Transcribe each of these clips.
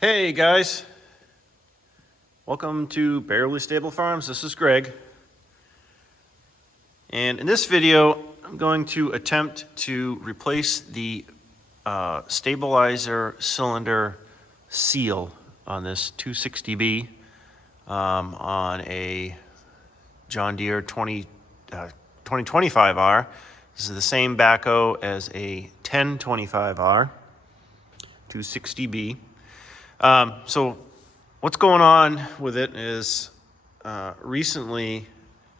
Hey guys, welcome to Barely Stable Farms. This is Greg, and in this video I'm going to attempt to replace the stabilizer cylinder seal on this 260B on a John Deere 2025R. This is the same backhoe as a 1025R 260B. So what's going on with it is recently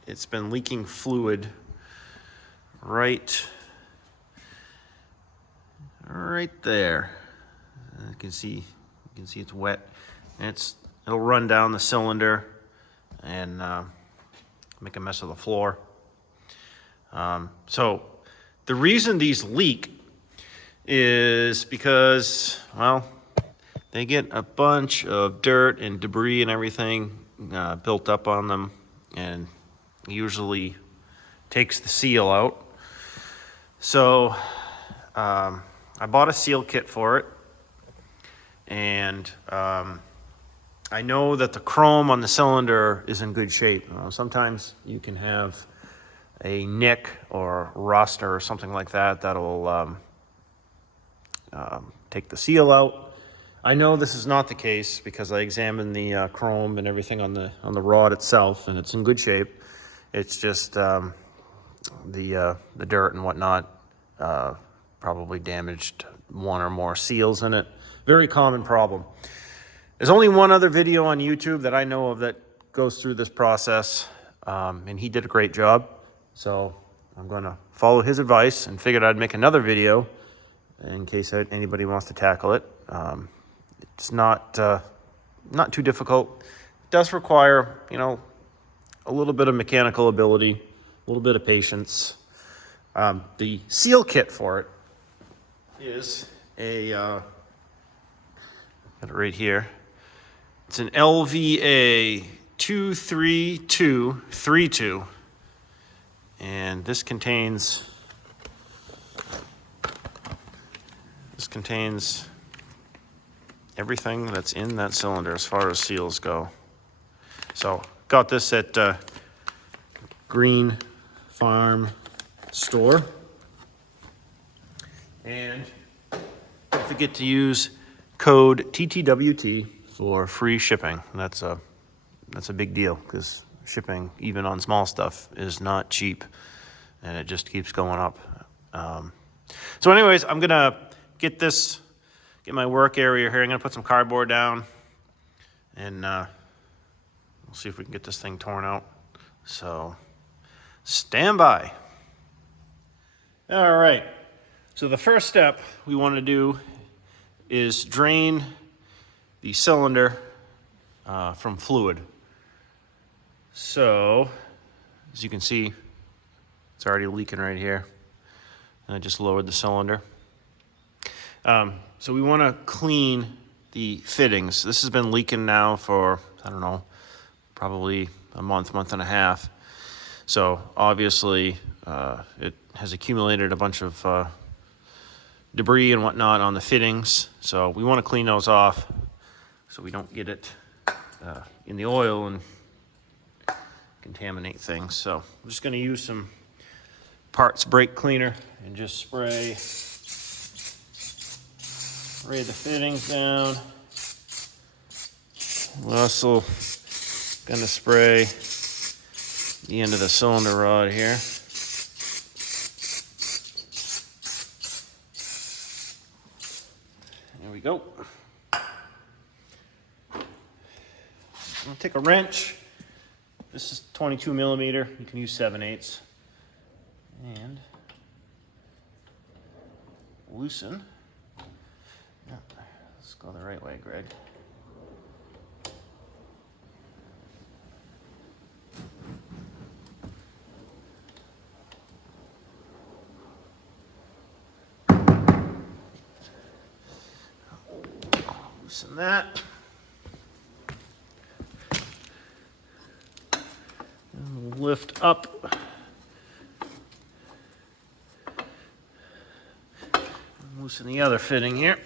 it's been leaking fluid right there. You can see it's wet, and it'll run down the cylinder and make a mess of the floor. So the reason these leak is because, well, they get a bunch of dirt and debris and everything built up on them, and usually takes the seal out. So I bought a seal kit for it, and I know that the chrome on the cylinder is in good shape. Sometimes you can have a nick or rust or something like that that'll take the seal out. I know this is not the case because I examined the chrome and everything on the rod itself, and it's in good shape. It's just the dirt and whatnot probably damaged one or more seals in it. Very common problem. There's only one other video on YouTube that I know of that goes through this process, and he did a great job. So I'm going to follow his advice and figured I'd make another video in case anybody wants to tackle it. It's not too difficult. It does require, a little bit of mechanical ability, a little bit of patience. The seal kit for it is got it right here. It's an LVA 23232, and this contains everything that's in that cylinder as far as seals go. So got this at Green Farm store, and don't forget to use code TTWT for free shipping. That's a big deal because shipping, even on small stuff, is not cheap, and it just keeps going up. So anyways, I'm gonna get my work area here. I'm gonna put some cardboard down, and we'll see if we can get this thing torn out. So stand by. All right, so the first step we want to do is drain the cylinder from fluid. So as you can see, it's already leaking right here, and I just lowered the cylinder. So we want to clean the fittings. This has been leaking now for, I don't know, probably a month and a half. So obviously it has accumulated a bunch of debris and whatnot on the fittings. So we want to clean those off so we don't get it in the oil and contaminate things. So I'm just going to use some parts brake cleaner and just spray the fittings down. I'm also going to spray the end of the cylinder rod here. There we go. I'm going to take a wrench. This is 22 millimeter. You can use 7/8. And loosen. Let's go the right way, Greg. Loosen that. And lift up. Loosen the other fitting here.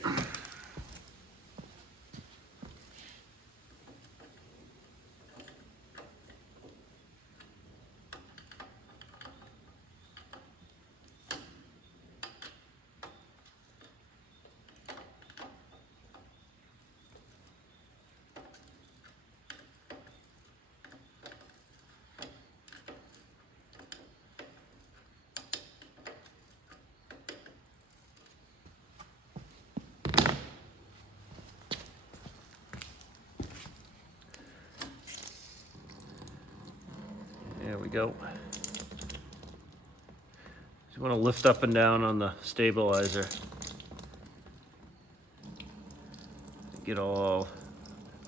go. You want to lift up and down on the stabilizer. Get all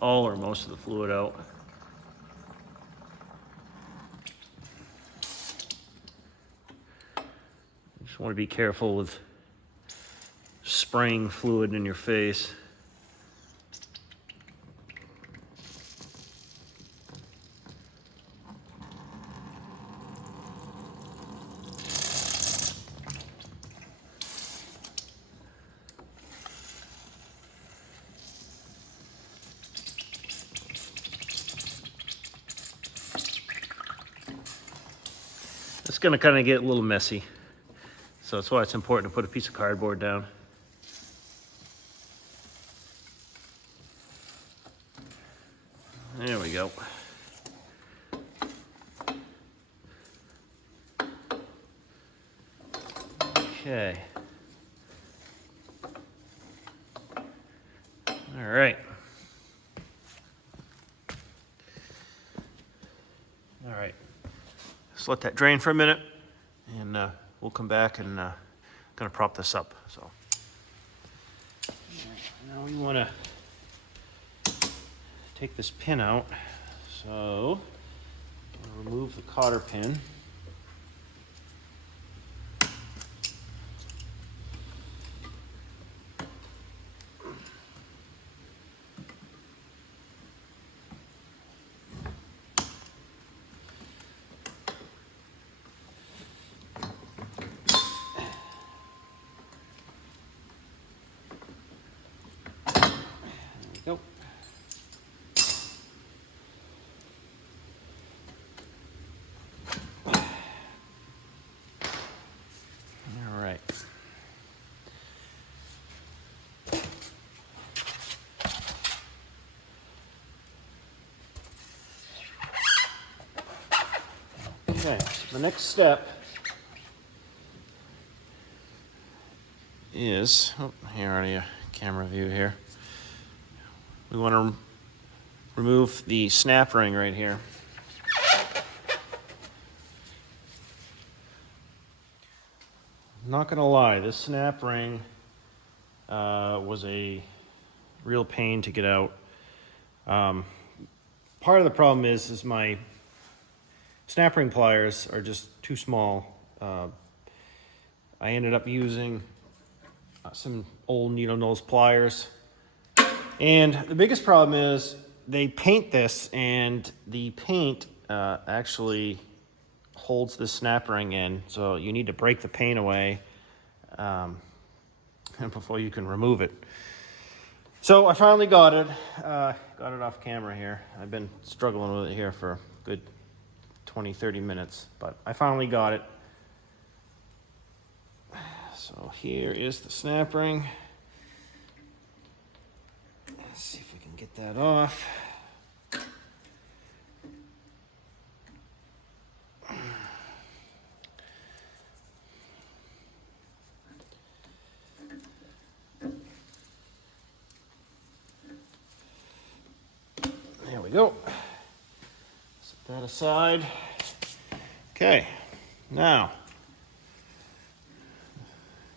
or most of the fluid out. You just want to be careful with spraying fluid in your face. It's going to kind of get a little messy, so that's why it's important to put a piece of cardboard down. There we go. Okay. All right. All right. Just let that drain for a minute, and we'll come back and gonna prop this up. So now we want to take this pin out. So I'll remove the cotter pin. Go. All right. Okay, so the next step is, here out of your camera view here. We want to remove the snap ring right here. Not gonna lie, this snap ring was a real pain to get out. Part of the problem is my snap ring pliers are just too small. I ended up using some old needle nose pliers. And the biggest problem is they paint this, and the paint actually holds the snap ring in, so you need to break the paint away before you can remove it. So I finally got it off camera here. I've been struggling with it here for a good 20-30 minutes, but I finally got it. So here is the snap ring. Let's see if we can get that off. There we go. Set that aside. Okay, now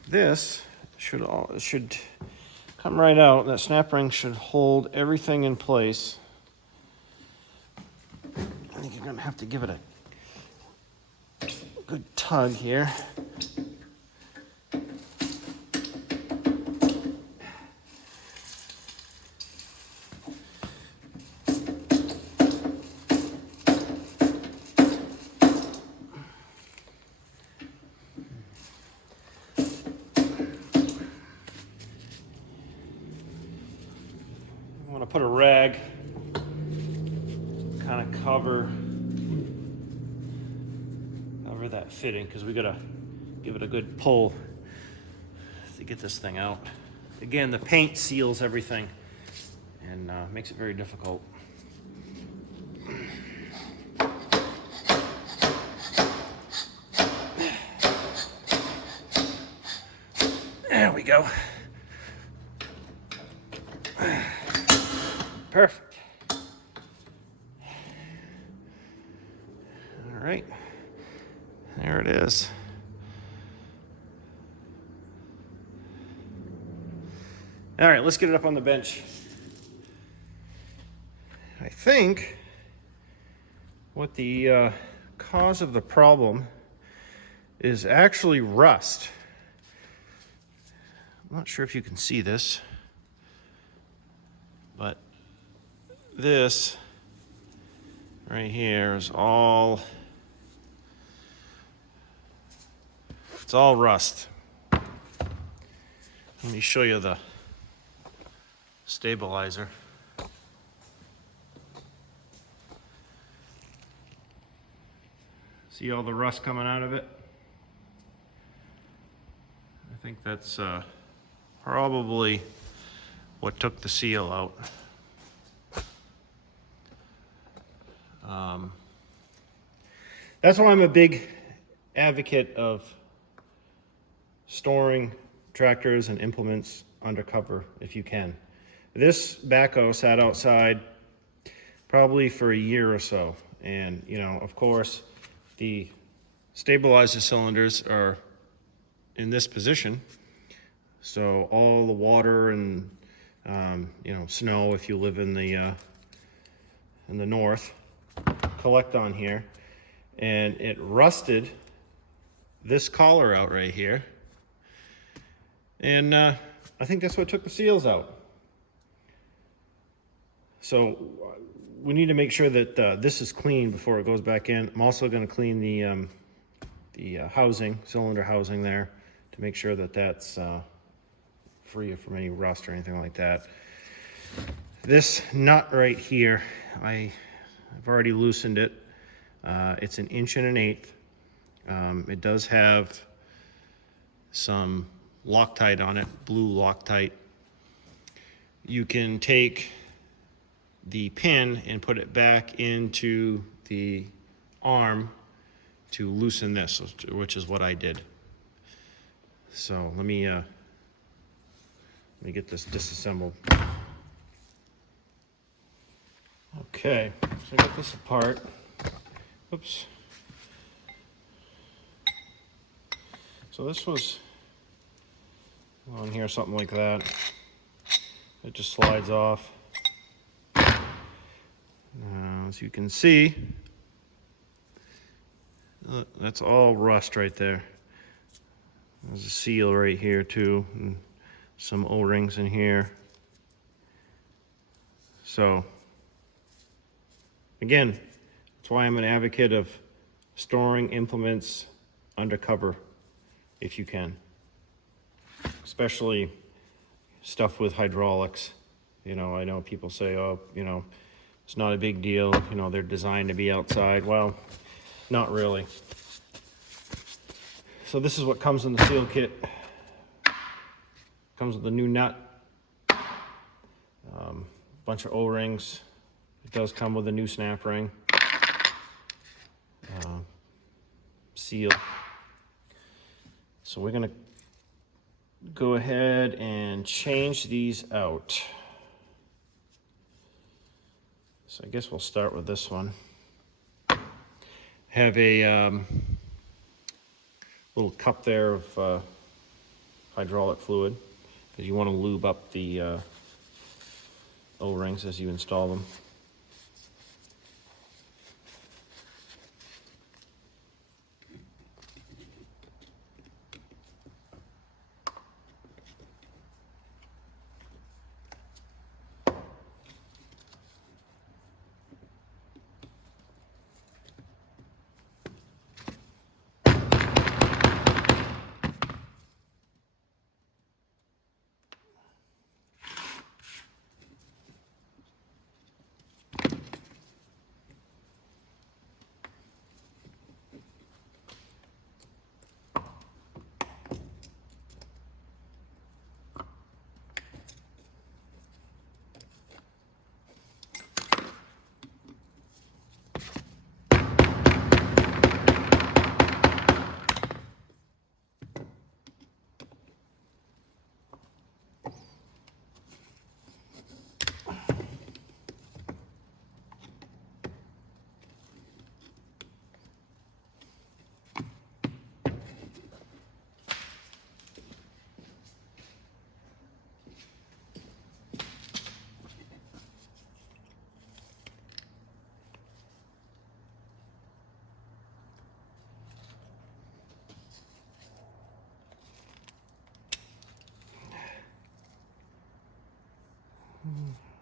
this should come right out. That snap ring should hold everything in place. I think you're gonna have to give it a good tug here. I'm gonna put a rag, kind of cover that fitting, because we gotta give it a good pull to get this thing out. Again, the paint seals everything and makes it very difficult. There we go. Perfect. All right. There it is. All right, let's get it up on the bench. I think what the cause of the problem is actually rust. I'm not sure if you can see this, but this right here is all, it's all rust. Let me show you the stabilizer. See all the rust coming out of it? I think that's probably what took the seal out. That's why I'm a big advocate of storing tractors and implements under cover if you can. This backhoe sat outside probably for a year or so, and you know, of course, the stabilizer cylinders are in this position, so all the water and you know, snow, if you live in the north, collect on here, and it rusted this collar out right here, and I think that's what took the seals out. So we need to make sure that this is clean before it goes back in. I'm also going to clean the housing, cylinder housing there, to make sure that that's free from any rust or anything like that. This nut right here, I've already loosened it. It's 1 1/8 inches. It does have some Loctite on it, blue Loctite. You can take the pin and put it back into the arm to loosen this, which is what I did. So let me get this disassembled. Okay, so I got this apart. Oops. So this was on here, something like that. It just slides off. As you can see, look, that's all rust right there. There's a seal right here too, and some O-rings in here. So again, that's why I'm an advocate of storing implements under cover if you can, especially stuff with hydraulics. You know, I know people say, oh, you know, it's not a big deal, you know, they're designed to be outside. Well, not really. So this is what comes in the seal kit. Comes with a new nut, bunch of O-rings. It does come with a new snap ring, seal. So we're gonna go ahead and change these out. So I guess we'll start with this one. Have a little cup there of hydraulic fluid, because you want to lube up the O-rings as you install them.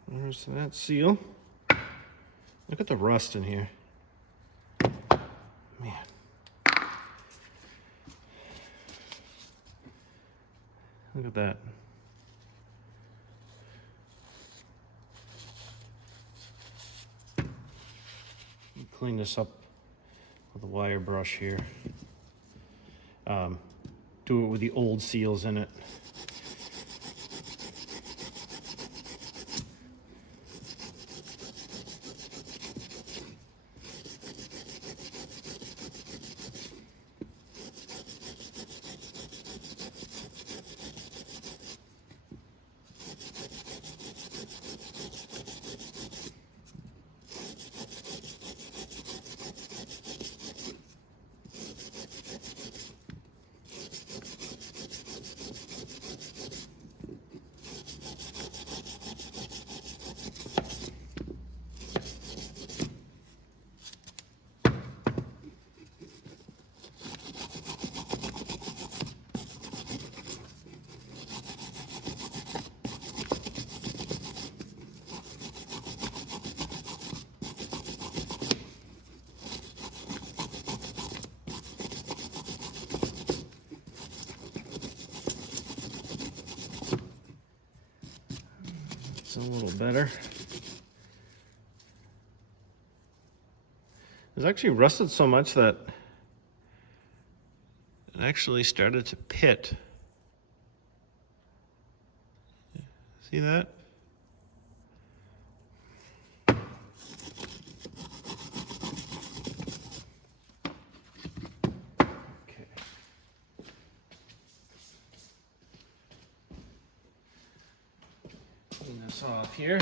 There's that seal. Look at the rust in here. Man. Look at that. Clean this up with a wire brush here. Do it with the old seals in it. A little better. It's actually rusted so much that it actually started to pit. See that? Okay. Clean this off here.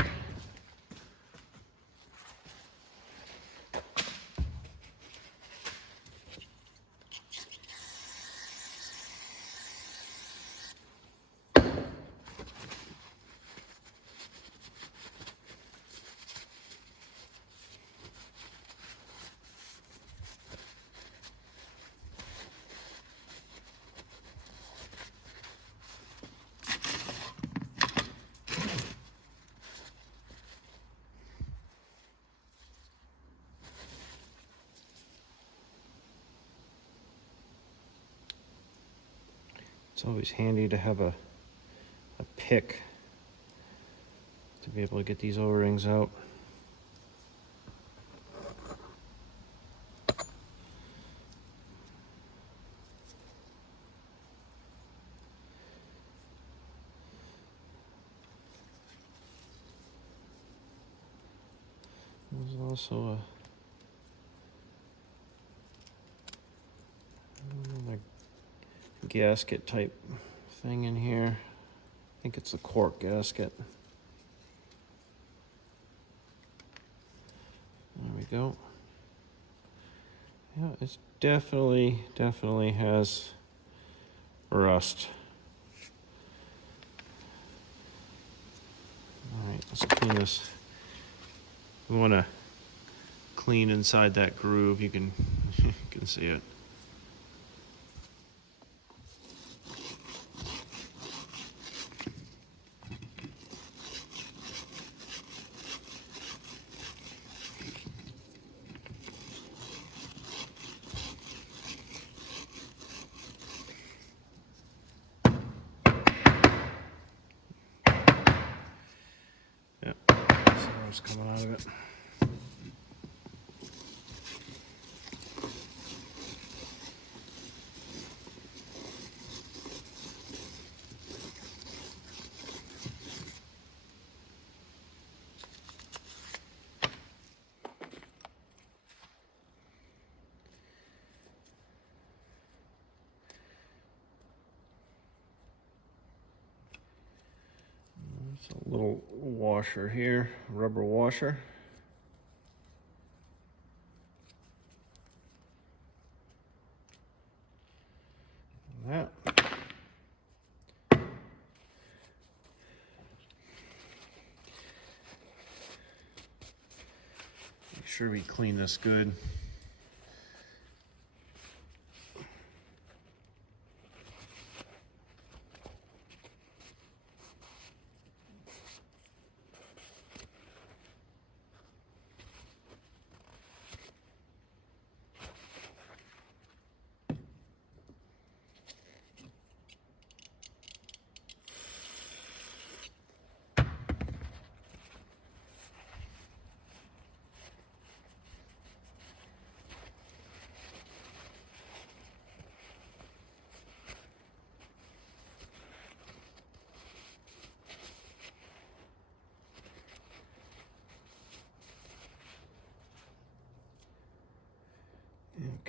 It's always handy to have a pick to be able to get these O-rings out. There's also another gasket type thing in here. I think it's a cork gasket. There we go. Yeah, it's definitely has rust. All right, let's clean this. We want to clean inside that groove. You can you can see it. Yep, that's coming out of it. There's a little washer here, rubber washer. That. Make sure we clean this good.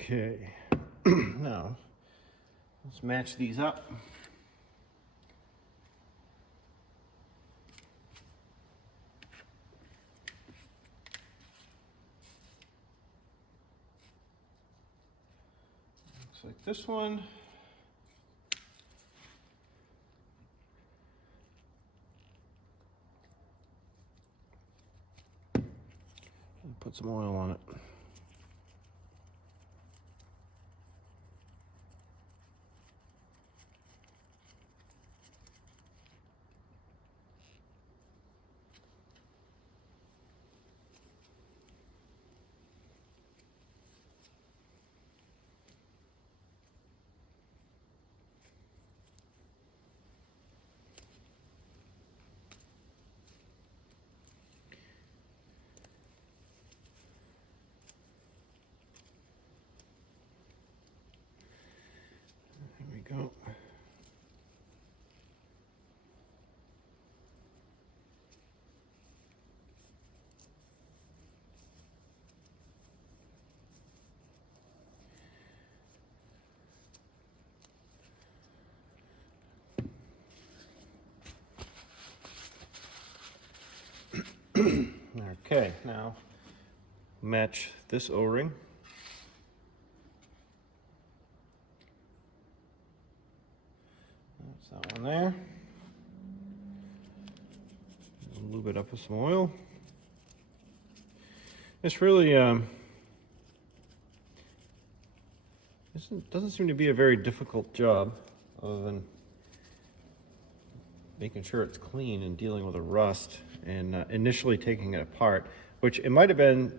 Okay, now let's match these up. Looks like this one. And put some oil on it. There we go. Okay, now match this O-ring. That's that one there. Lube it up with some oil. This really doesn't seem to be a very difficult job, other than making sure it's clean and dealing with the rust and initially taking it apart, which it might have been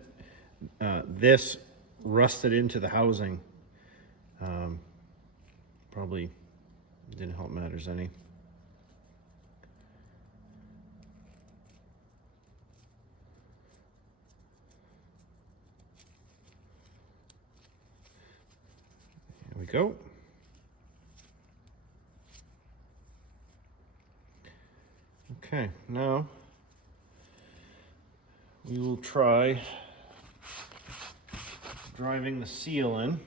this rusted into the housing. Probably didn't help matters any. Here we go. Okay, now we will try driving the seal in.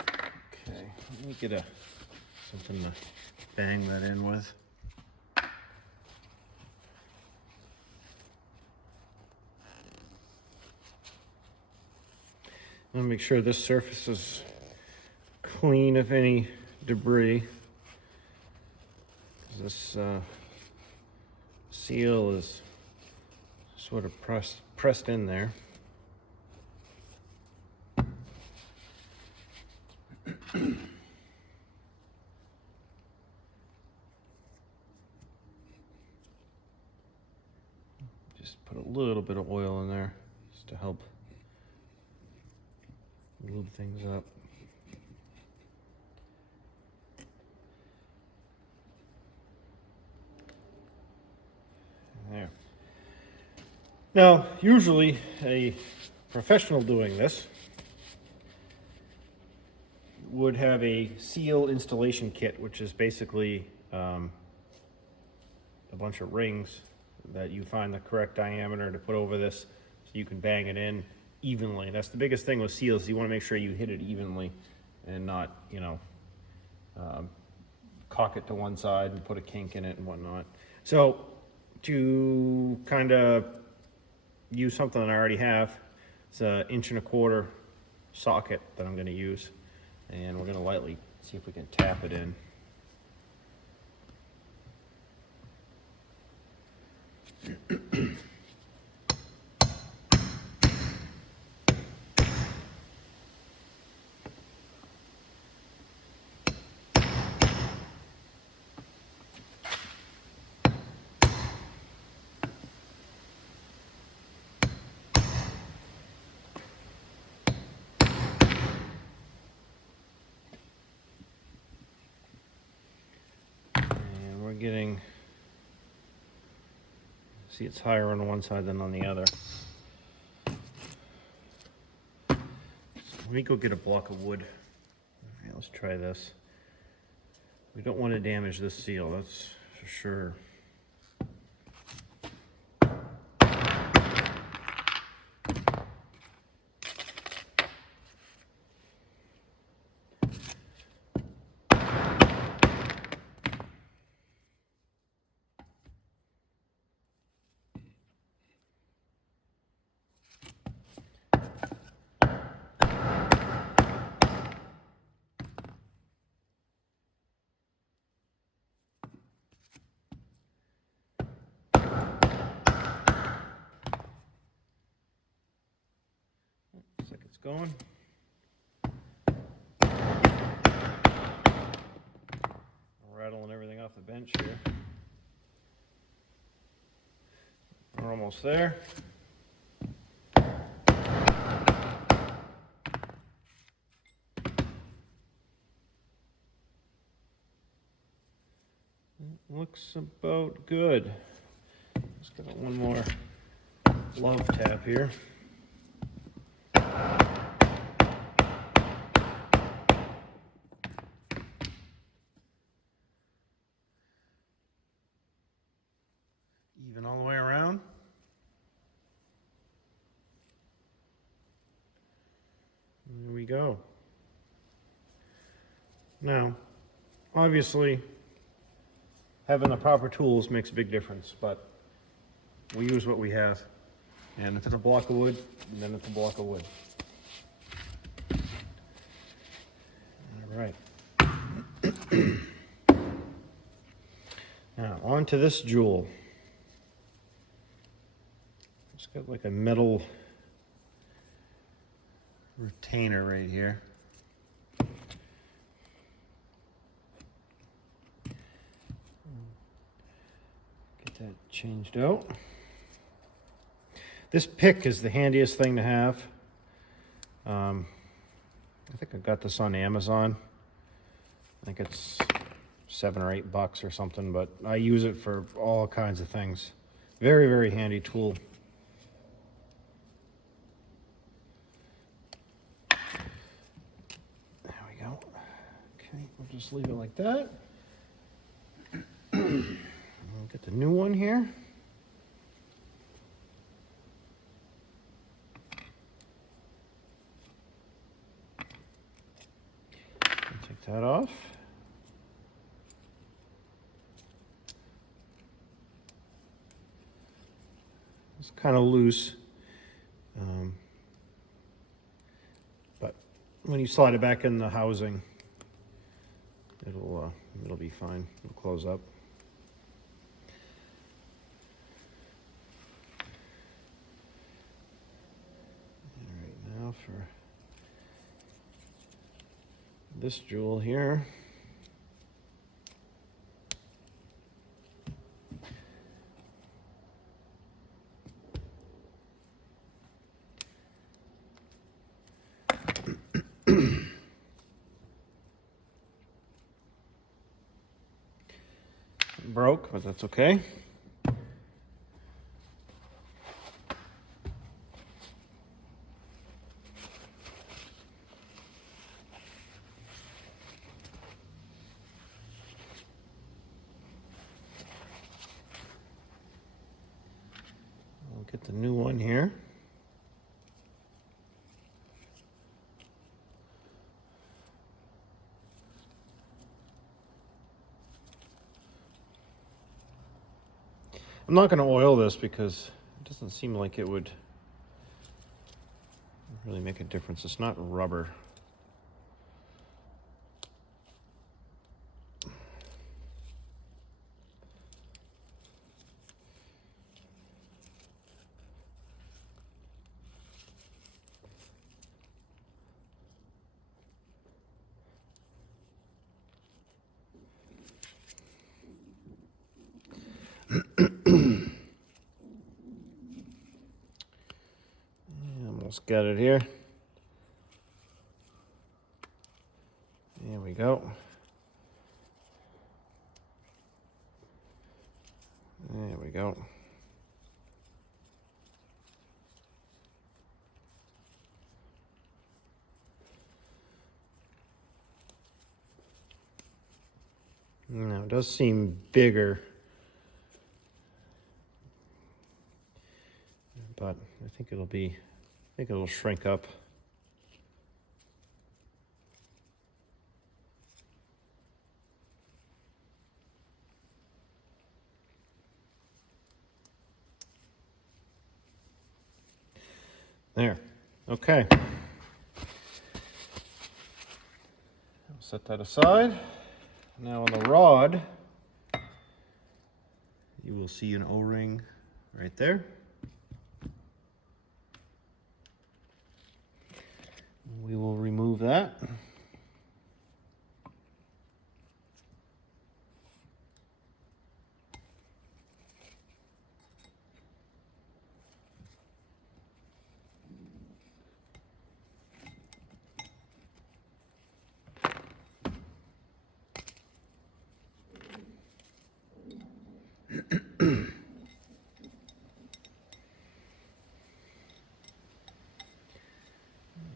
Okay, let me get something to bang that in with. I'm gonna make sure this surface is clean of any debris. This seal is sort of pressed in there. Just put a little bit of oil in there just to help lube things up. There. Now, usually a professional doing this would have a seal installation kit, which is basically a bunch of rings that you find the correct diameter to put over this so you can bang it in evenly. That's the biggest thing with seals. You want to make sure you hit it evenly and not, you know, cock it to one side and put a kink in it and whatnot. So to kind of use something that I already have, it's an 1.25" socket that I'm going to use, and we're going to lightly see if we can tap it in. Getting, see, it's higher on one side than on the other. So let me go get a block of wood. All right, let's try this. We don't want to damage this seal, that's for sure. Looks like it's going. Rattling everything off the bench here. We're almost there. Looks about good. Just got one more love tap here. Even all the way around. There we go. Now, obviously, having the proper tools makes a big difference, but we use what we have. And if it's a block of wood, then it's a block of wood. All right. Now, on to this jewel. It's got like a metal retainer right here. Get that changed out. This pick is the handiest thing to have. I think I got this on Amazon. I think it's $7 or $8 or something, but I use it for all kinds of things. Very, very handy tool. There we go. Okay, we'll just leave it like that. We'll get the new one here. Take that off. It's kind of loose, but when you slide it back in the housing, it'll be fine. It'll close up. All right, now for this jewel here. Broke, but that's okay. We'll get the new one here. I'm not going to oil this because it doesn't seem like it would really make a difference. It's not rubber. Almost got it here. There we go. There we go. No, it does seem bigger, but I think it'll shrink up. There. Okay. I'll set that aside. Now on the rod, you will see an O-ring right there. We will remove that.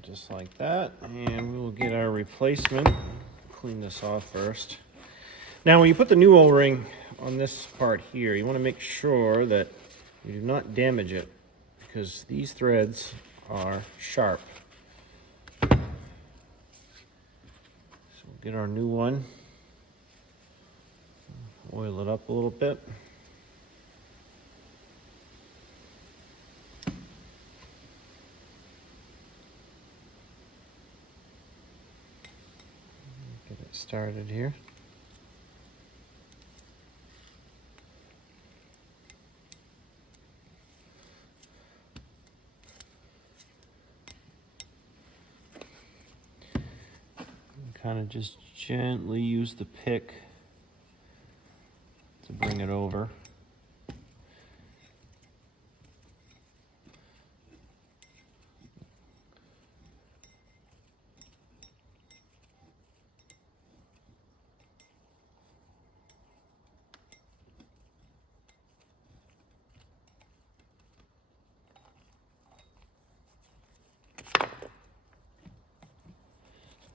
Just like that, and we will get our replacement. Clean this off first. Now when you put the new O-ring on this part here, you want to make sure that you do not damage it, because these threads are sharp. So we'll get our new one, oil it up a little bit. Get it started here. Kind of just gently use the pick to bring it over.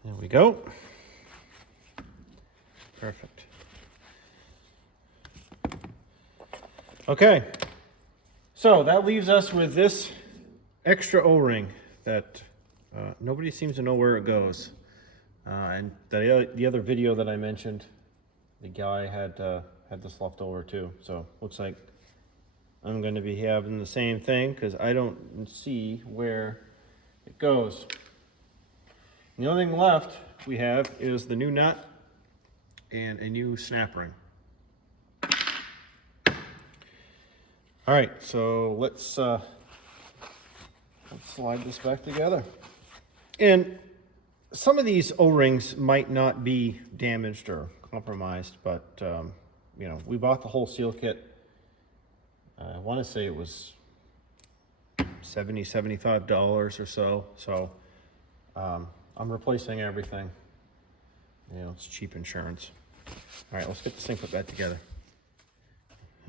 There we go. Perfect. Okay, so that leaves us with this extra O-ring that nobody seems to know where it goes. And the other video that I mentioned, the guy had this left over too. So looks like I'm going to be having the same thing because I don't see where it goes. The only thing left we have is the new nut and a new snap ring. All right, so let's slide this back together. And some of these O-rings might not be damaged or compromised, but you know, we bought the whole seal kit. I want to say it was $70, $75 or so. So I'm replacing everything. You know, it's cheap insurance. All right, let's get this thing put back together.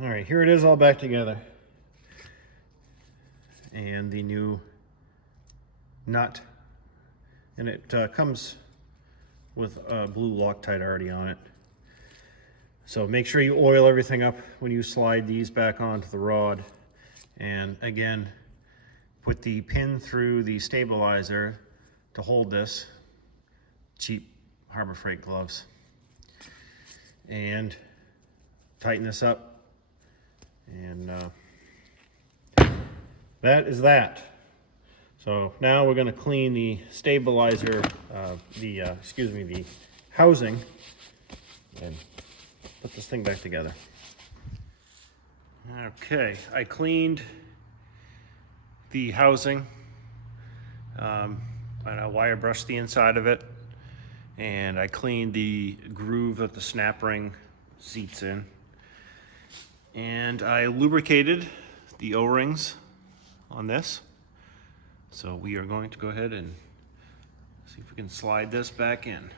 All right, here it is all back together. And the new nut. And it comes with blue Loctite already on it. So make sure you oil everything up when you slide these back onto the rod. And again, put the pin through the stabilizer to hold this. Cheap Harbor Freight gloves. And tighten this up. And that is that. So now we're going to clean the stabilizer, the housing, and put this thing back together. Okay, I cleaned the housing. I wire brushed the inside of it, and I cleaned the groove that the snap ring seats in. And I lubricated the O-rings on this. So we are going to go ahead and see if we can slide this back in.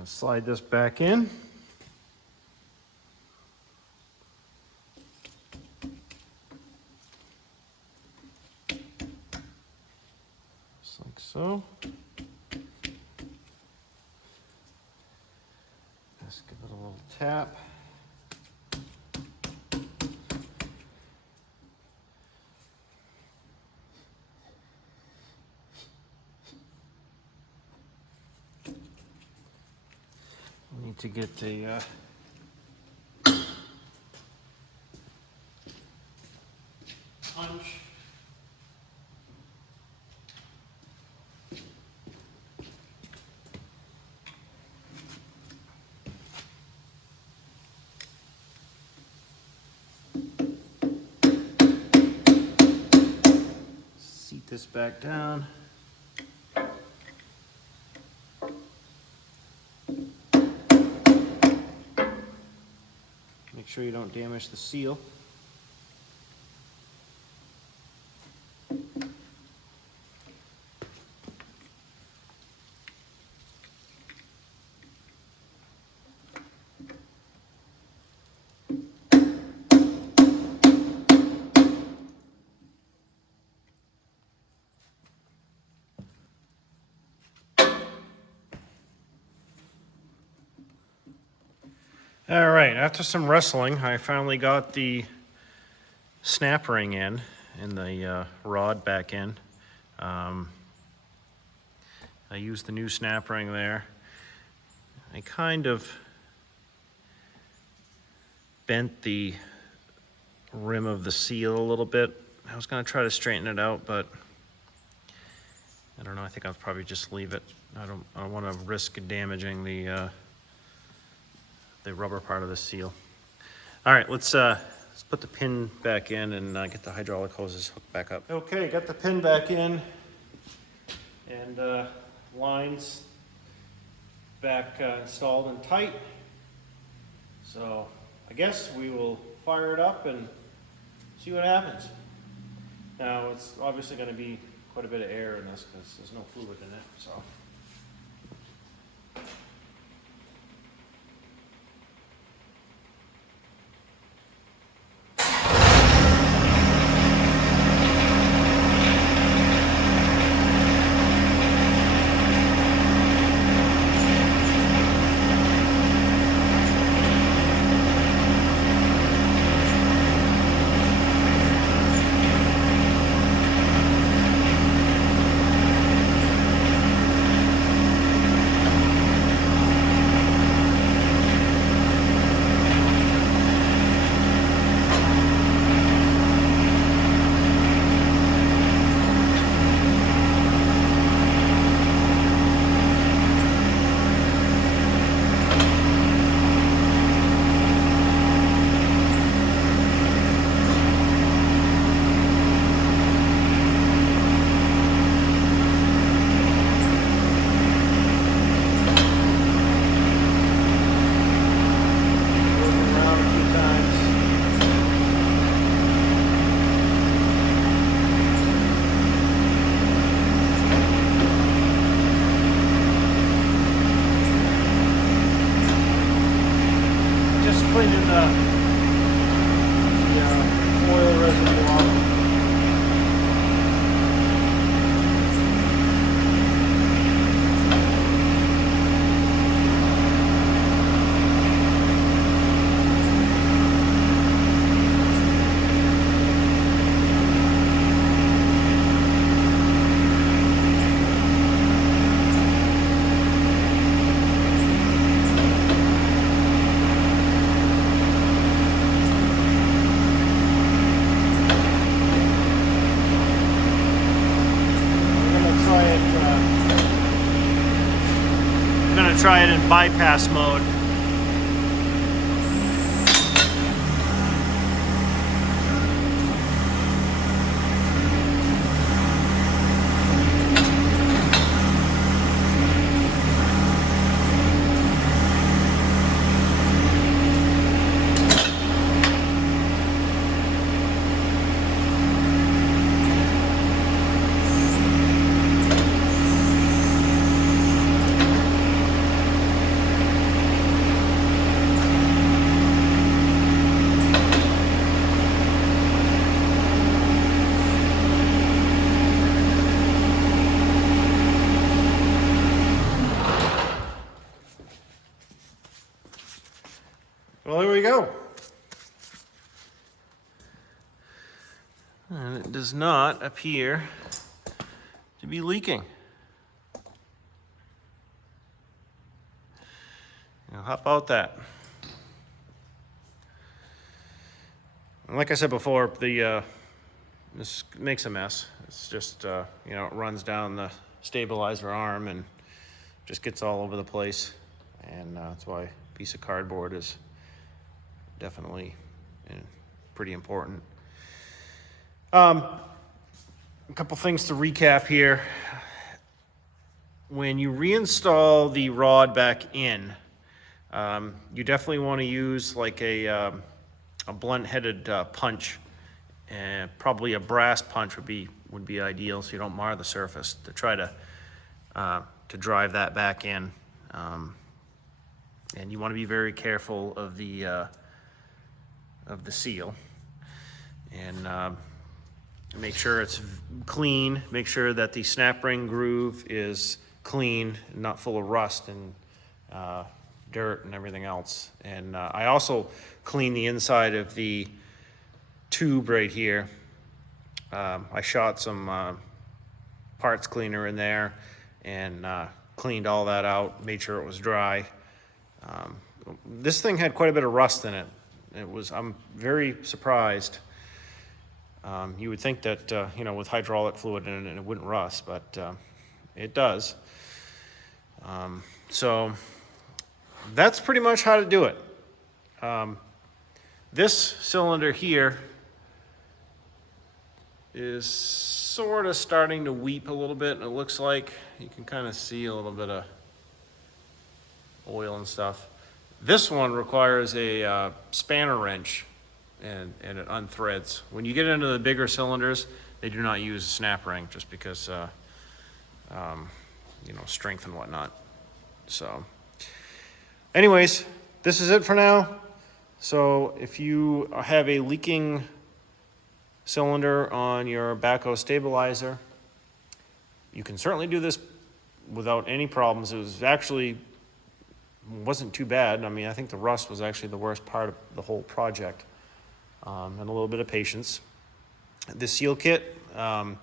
Gonna slide this back in. Just like so. Just give it a little tap. We need to get the punch. Seat this back down. Make sure you don't damage the seal. All right, after some wrestling, I finally got the snap ring in and the rod back in. I used the new snap ring there. I kind of bent the rim of the seal a little bit. I was gonna try to straighten it out, but I don't know, I think I'll probably just leave it. I don't wanna risk damaging the rubber part of the seal. All right, let's put the pin back in and get the hydraulic hoses hooked back up. Okay, got the pin back in and lines back installed and tight. So I guess we will fire it up and see what happens. Now it's obviously going to be quite a bit of air in this because there's no fluid in it. So. Cleaning the oil reservoir. Try it in bypass mode. Well, here we go. And it does not appear to be leaking. Now, how about that? And like I said before, this makes a mess. It's just, you know, it runs down the stabilizer arm and just gets all over the place. And that's why a piece of cardboard is definitely pretty important. A couple things to recap here. When you reinstall the rod back in, you definitely want to use like a blunt-headed punch, and probably a brass punch would be ideal, so you don't mar the surface, to try to drive that back in. And you want to be very careful of the seal, and make sure it's clean. Make sure that the snap ring groove is clean, not full of rust and dirt and everything else. And I also clean the inside of the tube right here. I shot some parts cleaner in there and cleaned all that out, made sure it was dry. This thing had quite a bit of rust in it. I'm very surprised. You would think that, you know, with hydraulic fluid in it, it wouldn't rust, but it does. So that's pretty much how to do it. This cylinder here is sort of starting to weep a little bit, and it looks like you can kind of see a little bit of oil and stuff. This one requires a spanner wrench, and it unthreads. When you get into the bigger cylinders, they do not use a snap ring, just because you know, strength and whatnot. So anyways, this is it for now. So if you have a leaking cylinder on your backhoe stabilizer, you can certainly do this without any problems. It wasn't too bad. I mean, I think the rust was actually the worst part of the whole project, and a little bit of patience. The seal kit, you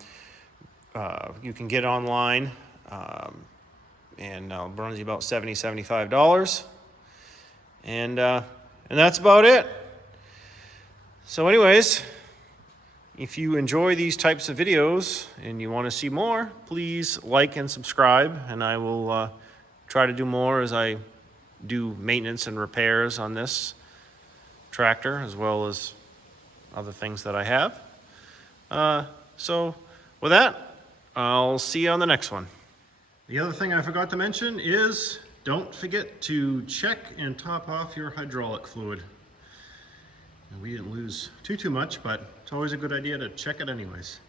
can get online, and runs you about $70, $75. And that's about it. So anyways, if you enjoy these types of videos and you want to see more, please like and subscribe, and I will try to do more as I do maintenance and repairs on this tractor, as well as other things that I have. So with that, I'll see you on the next one. The other thing I forgot to mention is, don't forget to check and top off your hydraulic fluid. And we didn't lose too much, but it's always a good idea to check it anyways.